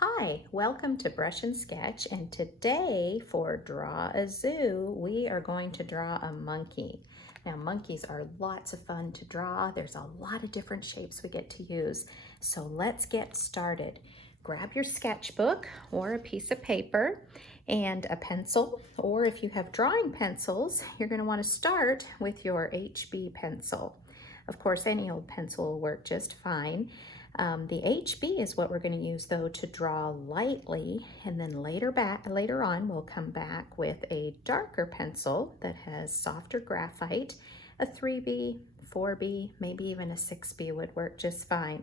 Hi, welcome to Brush and Sketch, and today for Draw a Zoo, we are going to draw a monkey. Now, monkeys are lots of fun to draw. There's a lot of different shapes we get to use. So let's get started. Grab your sketchbook or a piece of paper and a pencil, or if you have drawing pencils, you're going to want to start with your HB pencil. Of course, any old pencil will work just fine. The HB is what we're going to use though to draw lightly, and then later on we'll come back with a darker pencil that has softer graphite. A 3B, 4B, maybe even a 6B would work just fine.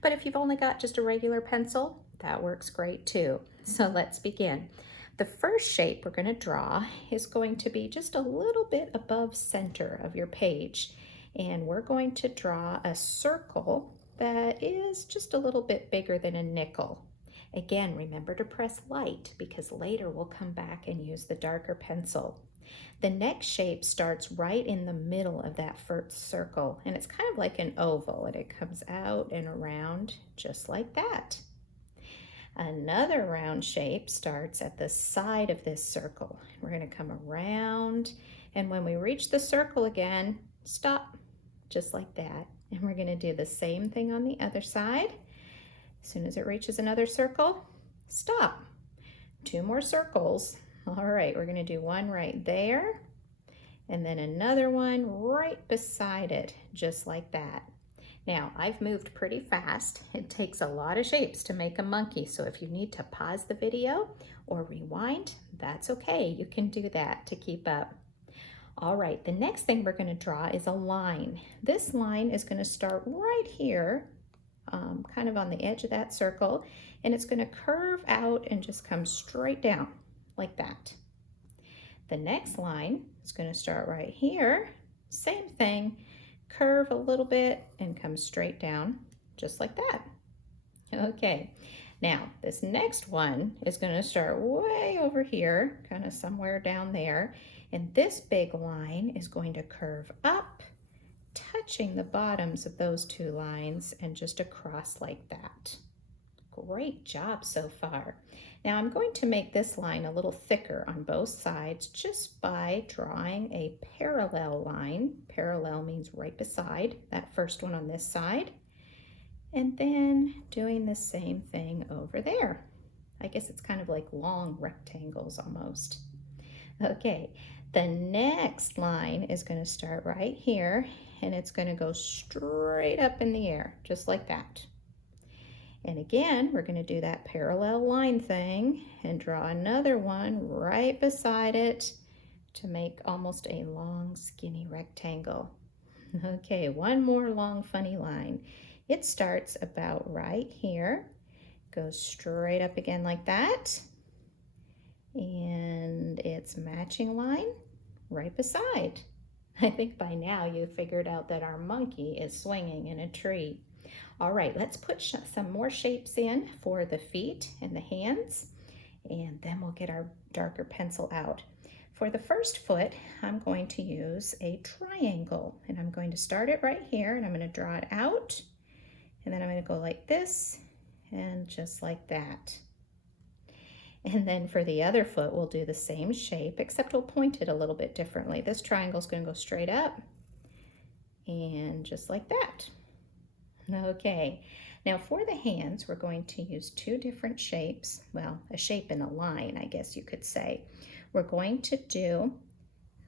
But if you've only got just a regular pencil, that works great too. So let's begin. The first shape we're going to draw is going to be just a little bit above center of your page, and we're going to draw a circle that is just a little bit bigger than a nickel. Again, remember to press light because later we'll come back and use the darker pencil. The next shape starts right in the middle of that first circle, and it's kind of like an oval, and it comes out and around just like that. Another round shape starts at the side of this circle. We're going to come around, and when we reach the circle again, stop, just like that. And we're going to do the same thing on the other side. As soon as it reaches another circle, stop. 2 more circles. All right, we're going to do one right there, and then another one right beside it, just like that. Now, I've moved pretty fast. It takes a lot of shapes to make a monkey, so if you need to pause the video or rewind, that's okay. You can do that to keep up. All right, the next thing we're going to draw is a line. This line is going to start right here, kind of on the edge of that circle, and it's going to curve out and just come straight down like that. The next line is going to start right here, same thing, curve a little bit and come straight down just like that. Okay, now this next one is going to start way over here, kind of somewhere down there, and this big line is going to curve up, touching the bottoms of those 2 lines and just across like that. Great job so far. Now I'm going to make this line a little thicker on both sides just by drawing a parallel line. Parallel means right beside that first one on this side, and then doing the same thing over there. I guess it's kind of like long rectangles almost. Okay, the next line is going to start right here, and it's going to go straight up in the air, just like that. And again, we're going to do that parallel line thing and draw another one right beside it to make almost a long, skinny rectangle. Okay, one more long, funny line. It starts about right here, goes straight up again like that, and it's matching line right beside. I think by now you figured out that our monkey is swinging in a tree. All right, let's put some more shapes in for the feet and the hands, and then we'll get our darker pencil out. For the first foot, I'm going to use a triangle, and I'm going to start it right here, and I'm going to draw it out, and then I'm going to go like this and just like that. And then for the other foot, we'll do the same shape, except we'll point it a little bit differently. This triangle is going to go straight up and just like that. Okay, now for the hands, we're going to use 2 different shapes. Well, a shape and a line, I guess you could say. We're going to do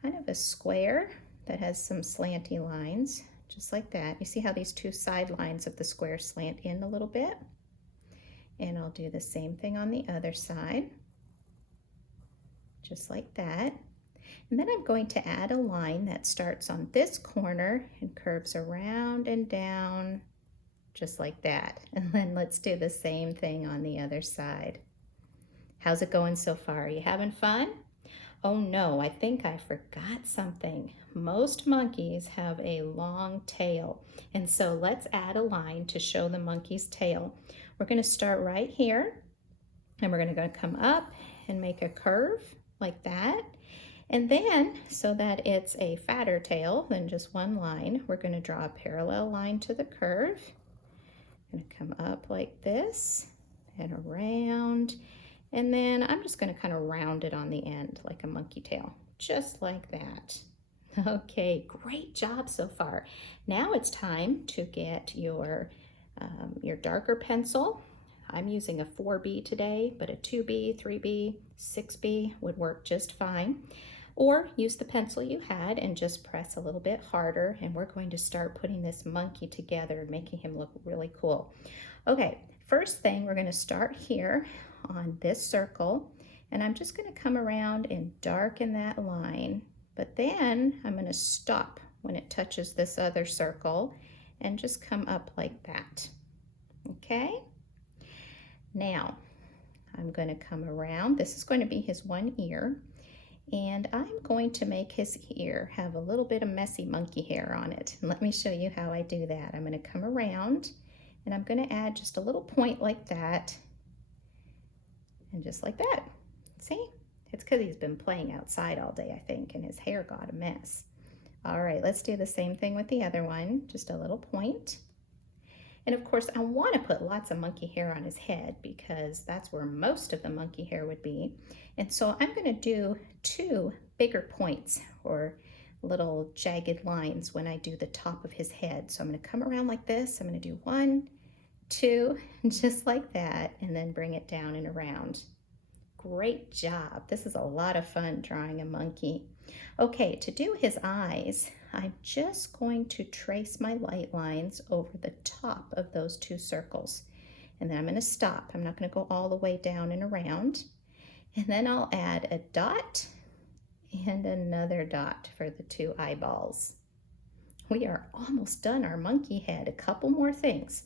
kind of a square that has some slanty lines, just like that. You see how these 2 side lines of the square slant in a little bit? And I'll do the same thing on the other side, just like that. And then I'm going to add a line that starts on this corner and curves around and down, just like that. And then let's do the same thing on the other side. How's it going so far? Are you having fun? Oh no, I think I forgot something. Most monkeys have a long tail, and so let's add a line to show the monkey's tail. We're going to start right here, and we're going to come up and make a curve like that. And then, so that it's a fatter tail than just one line, we're going to draw a parallel line to the curve. I'm going to come up like this and around. And then I'm just going to kind of round it on the end like a monkey tail, just like that. Okay, great job so far. Now it's time to get your darker pencil. I'm using a 4B today, but a 2B, 3B, 6B would work just fine. Or use the pencil you had and just press a little bit harder, and we're going to start putting this monkey together and making him look really cool. Okay, first thing, we're going to start here on this circle, and I'm just going to come around and darken that line, but then I'm going to stop when it touches this other circle and just come up like that. Okay, now I'm going to come around. This is going to be his one ear, and I'm going to make his ear have a little bit of messy monkey hair on it. And let me show you how I do that. I'm going to come around and I'm going to add just a little point like that, and just like that. See? It's because he's been playing outside all day, I think, and his hair got a mess. All right, let's do the same thing with the other one. Just a little point. And of course, I want to put lots of monkey hair on his head because that's where most of the monkey hair would be. And so I'm going to do 2 bigger points or little jagged lines when I do the top of his head. So I'm going to come around like this. I'm going to do 1, 2, just like that, and then bring it down and around. Great job. This is a lot of fun drawing a monkey. Okay, to do his eyes, I'm just going to trace my light lines over the top of those 2 circles. And then I'm going to stop. I'm not going to go all the way down and around. And then I'll add a dot and another dot for the 2 eyeballs. We are almost done our monkey head. A couple more things.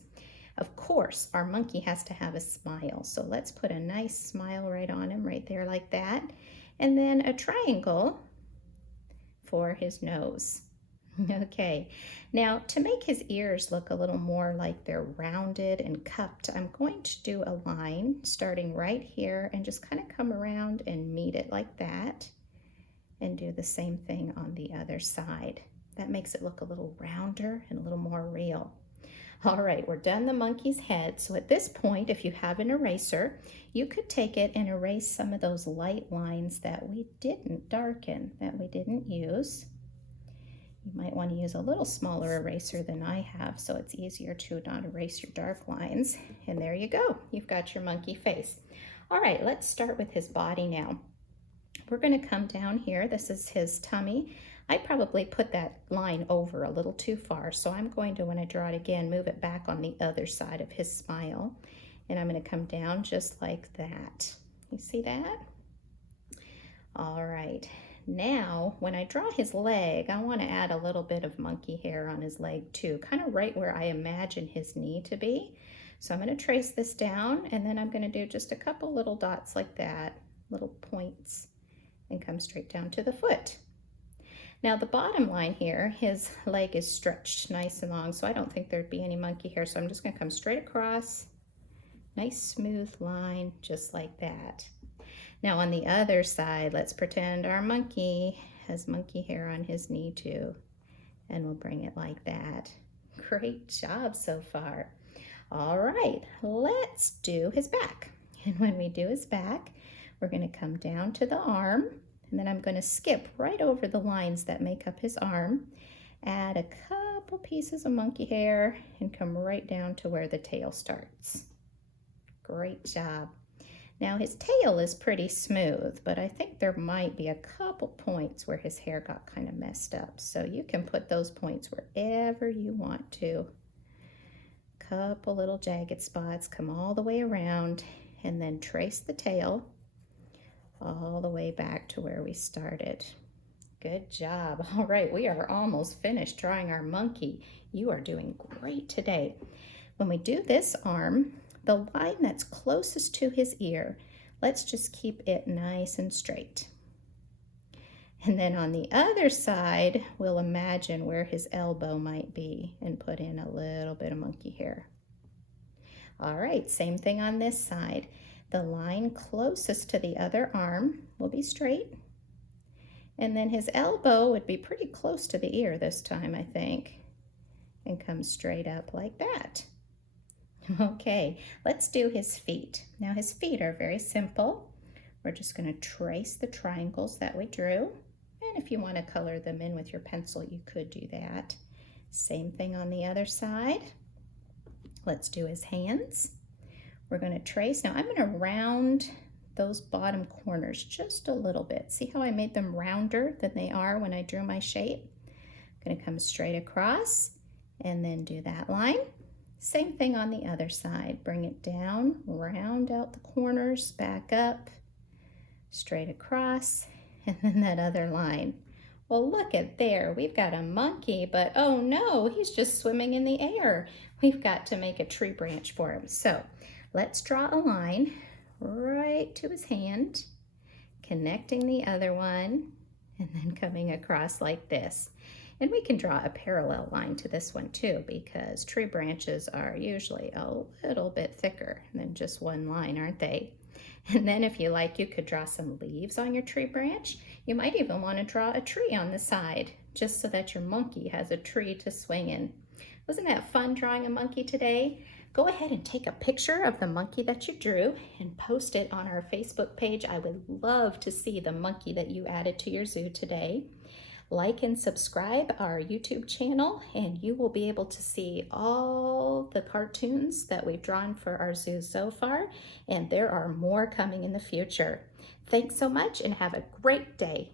Of course, our monkey has to have a smile. So let's put a nice smile right on him, right there like that. And then a triangle for his nose. Okay, now to make his ears look a little more like they're rounded and cupped, I'm going to do a line starting right here and just kind of come around and meet it like that, and do the same thing on the other side. That makes it look a little rounder and a little more real. All right, we're done the monkey's head. So at this point, if you have an eraser, you could take it and erase some of those light lines that we didn't darken, that we didn't use. You might want to use a little smaller eraser than I have, so it's easier to not erase your dark lines. And there you go. You've got your monkey face. All right, let's start with his body now. We're going to come down here. This is his tummy. I probably put that line over a little too far, so I'm going to, when I draw it again, move it back on the other side of his smile. And I'm going to come down just like that. You see that? All right. Now, when I draw his leg, I want to add a little bit of monkey hair on his leg too, kind of right where I imagine his knee to be. So I'm going to trace this down, and then I'm going to do just a couple little dots like that, little points, and come straight down to the foot. Now the bottom line here, his leg is stretched nice and long, so I don't think there'd be any monkey hair. So I'm just going to come straight across, nice smooth line, just like that. Now on the other side, let's pretend our monkey has monkey hair on his knee too, and we'll bring it like that. Great job so far. All right, let's do his back. And when we do his back, we're going to come down to the arm, and then I'm going to skip right over the lines that make up his arm, add a couple pieces of monkey hair, and come right down to where the tail starts. Great job. Now his tail is pretty smooth, but I think there might be a couple points where his hair got kind of messed up. So you can put those points wherever you want to. Couple little jagged spots, come all the way around, and then trace the tail all the way back to where we started. Good job. All right, we are almost finished drawing our monkey. You are doing great today. When we do this arm, the line that's closest to his ear, let's just keep it nice and straight. And then on the other side, we'll imagine where his elbow might be and put in a little bit of monkey hair. All right, same thing on this side. The line closest to the other arm will be straight. And then his elbow would be pretty close to the ear this time, I think, and come straight up like that. Okay, let's do his feet. Now his feet are very simple. We're just going to trace the triangles that we drew. And if you want to color them in with your pencil, you could do that. Same thing on the other side. Let's do his hands. We're going to trace. Now I'm going to round those bottom corners just a little bit. See how I made them rounder than they are when I drew my shape? I'm going to come straight across and then do that line. Same thing on the other side. Bring it down, round out the corners, back up, straight across, and then that other line. Well, look at there. We've got a monkey, but oh no, he's just swimming in the air. We've got to make a tree branch for him. So let's draw a line right to his hand, connecting the other one, and then coming across like this. And we can draw a parallel line to this one too, because tree branches are usually a little bit thicker than just one line, aren't they? And then if you like, you could draw some leaves on your tree branch. You might even want to draw a tree on the side, just so that your monkey has a tree to swing in. Wasn't that fun drawing a monkey today? Go ahead and take a picture of the monkey that you drew and post it on our Facebook page. I would love to see the monkey that you added to your zoo today. Like and subscribe our YouTube channel, and you will be able to see all the cartoons that we've drawn for our zoo so far, and there are more coming in the future. Thanks so much and have a great day.